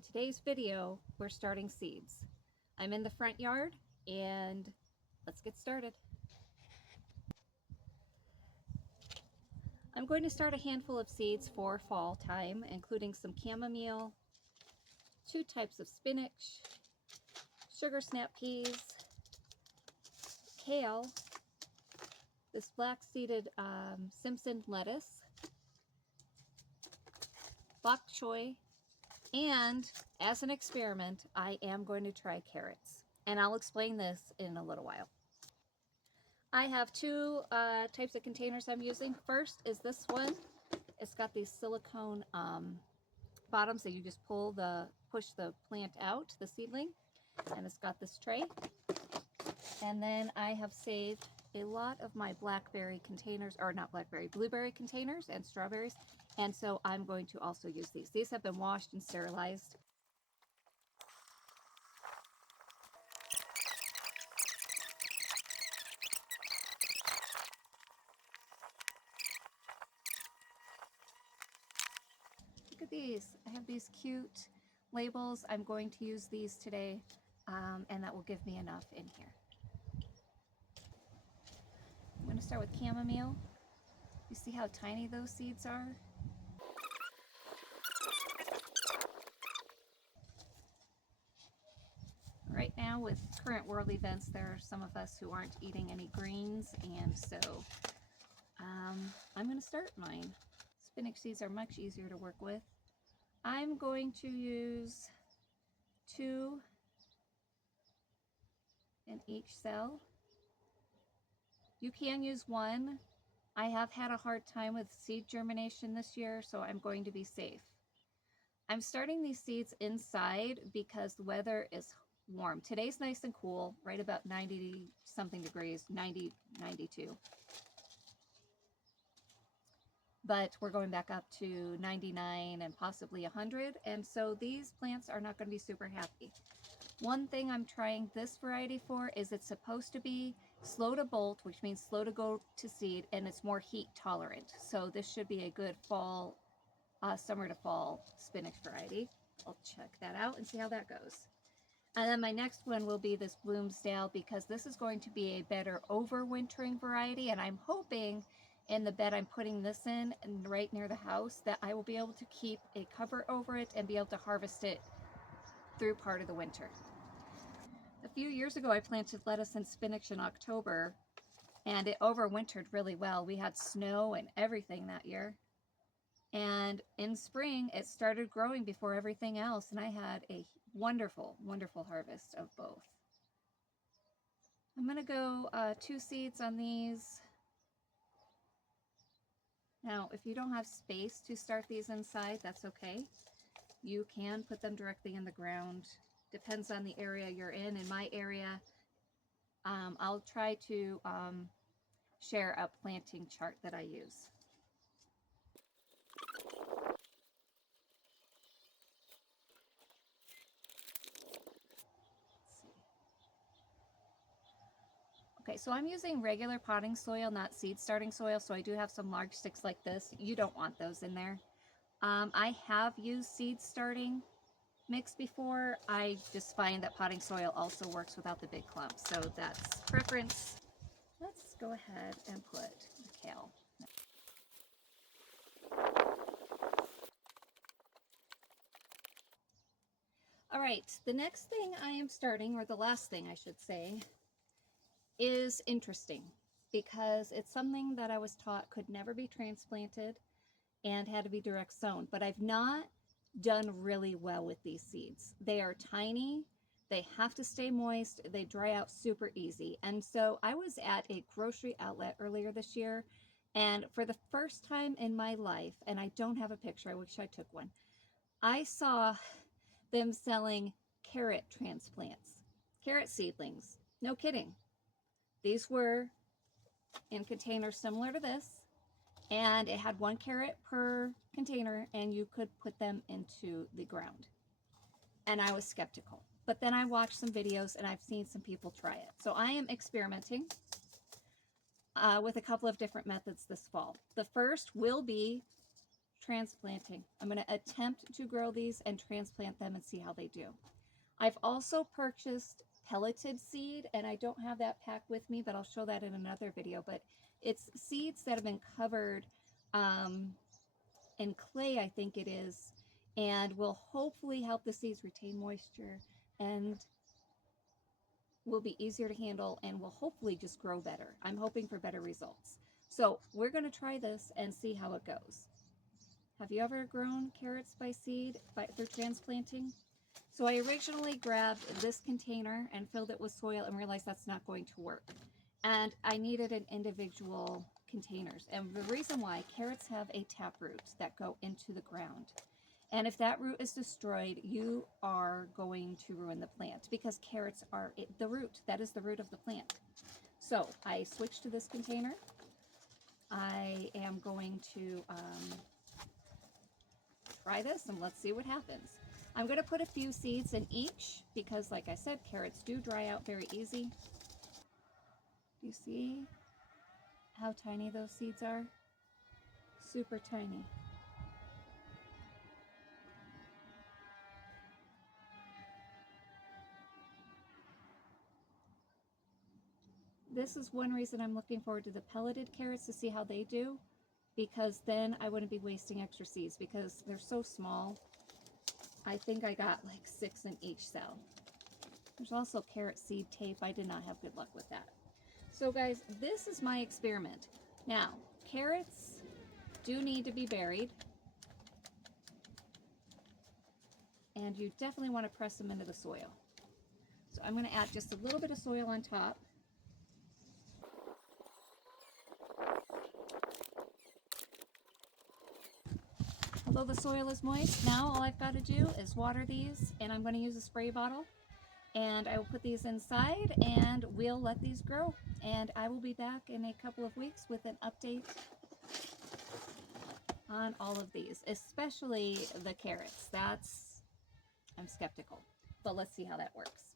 In today's video, we're starting seeds. I'm in the front yard and let's get started. I'm going to start a handful of seeds for fall time, including some chamomile, 2 types of spinach, sugar snap peas, kale, this black-seeded Simpson lettuce, bok choy, and as an experiment, I am going to try carrots. And I'll explain this in a little while. I have 2 types of containers I'm using. First is this one. It's got these silicone bottoms that you just push the plant out, the seedling. And it's got this tray. And then I have saved a lot of my blackberry containers, or not blackberry, blueberry containers and strawberries. And so I'm going to also use these. These have been washed and sterilized. Look at these. I have these cute labels. I'm going to use these today, and that will give me enough in here. I'm going to start with chamomile. You see how tiny those seeds are? Right now, with current world events, there are some of us who aren't eating any greens, and so I'm going to start mine. Spinach seeds are much easier to work with. I'm going to use 2 in each cell. You can use 1. I have had a hard time with seed germination this year, so I'm going to be safe. I'm starting these seeds inside because the weather is warm. Today's nice and cool, right about 90 something degrees, 90, 92. But we're going back up to 99 and possibly 100, and so these plants are not going to be super happy. One thing I'm trying this variety for is it's supposed to be slow to bolt, which means slow to go to seed, and it's more heat tolerant. So this should be a good fall, summer to fall spinach variety. I'll check that out and see how that goes. And then my next one will be this Bloomsdale, because this is going to be a better overwintering variety, and I'm hoping in the bed I'm putting this in and right near the house that I will be able to keep a cover over it and be able to harvest it through part of the winter. A few years ago I planted lettuce and spinach in October, and it overwintered really well. We had snow and everything that year, and in spring it started growing before everything else, and I had a wonderful harvest of both. I'm gonna go 2 seeds on these. Now, if you don't have space to start these inside, that's okay. You can put them directly in the ground. Depends on the area you're in. In my area, I'll try to share a planting chart that I use. Okay, so I'm using regular potting soil, not seed starting soil, so I do have some large sticks like this. You don't want those in there. I have used seed starting mix before. I just find that potting soil also works without the big clumps, so that's preference. Let's go ahead and put the kale. All right, the next thing I am starting, or the last thing I should say, is interesting because it's something that I was taught could never be transplanted and had to be direct sown, but I've not done really well with these seeds. They are tiny, they have to stay moist, they dry out super easy. And so I was at a grocery outlet earlier this year, and for the first time in my life, and I don't have a picture, I wish I took one, I saw them selling carrot transplants, carrot seedlings. No kidding. These were in containers similar to this, and it had 1 carrot per container, and you could put them into the ground. And I was skeptical. But then I watched some videos, and I've seen some people try it. So I am experimenting with a couple of different methods this fall. The first will be transplanting. I'm going to attempt to grow these and transplant them and see how they do. I've also purchased pelleted seed, and I don't have that pack with me, but I'll show that in another video. But it's seeds that have been covered in clay, I think it is, and will hopefully help the seeds retain moisture and will be easier to handle and will hopefully just grow better. I'm hoping for better results. So we're going to try this and see how it goes. Have you ever grown carrots by seed through transplanting? So I originally grabbed this container and filled it with soil and realized that's not going to work. And I needed an individual containers. And the reason why, carrots have a taproot that go into the ground. And if that root is destroyed, you are going to ruin the plant because carrots are the root. That is the root of the plant. So I switched to this container. I am going to try this and let's see what happens. I'm going to put a few seeds in each because, like I said, carrots do dry out very easy. Do you see how tiny those seeds are? Super tiny. This is one reason I'm looking forward to the pelleted carrots to see how they do, because then I wouldn't be wasting extra seeds because they're so small. I think I got like 6 in each cell. There's also carrot seed tape. I did not have good luck with that. So guys, this is my experiment. Now, carrots do need to be buried. And you definitely want to press them into the soil. So I'm going to add just a little bit of soil on top. Although the soil is moist, now all I've got to do is water these, and I'm going to use a spray bottle. And I will put these inside and we'll let these grow. And I will be back in a couple of weeks with an update on all of these, especially the carrots. I'm skeptical, but let's see how that works.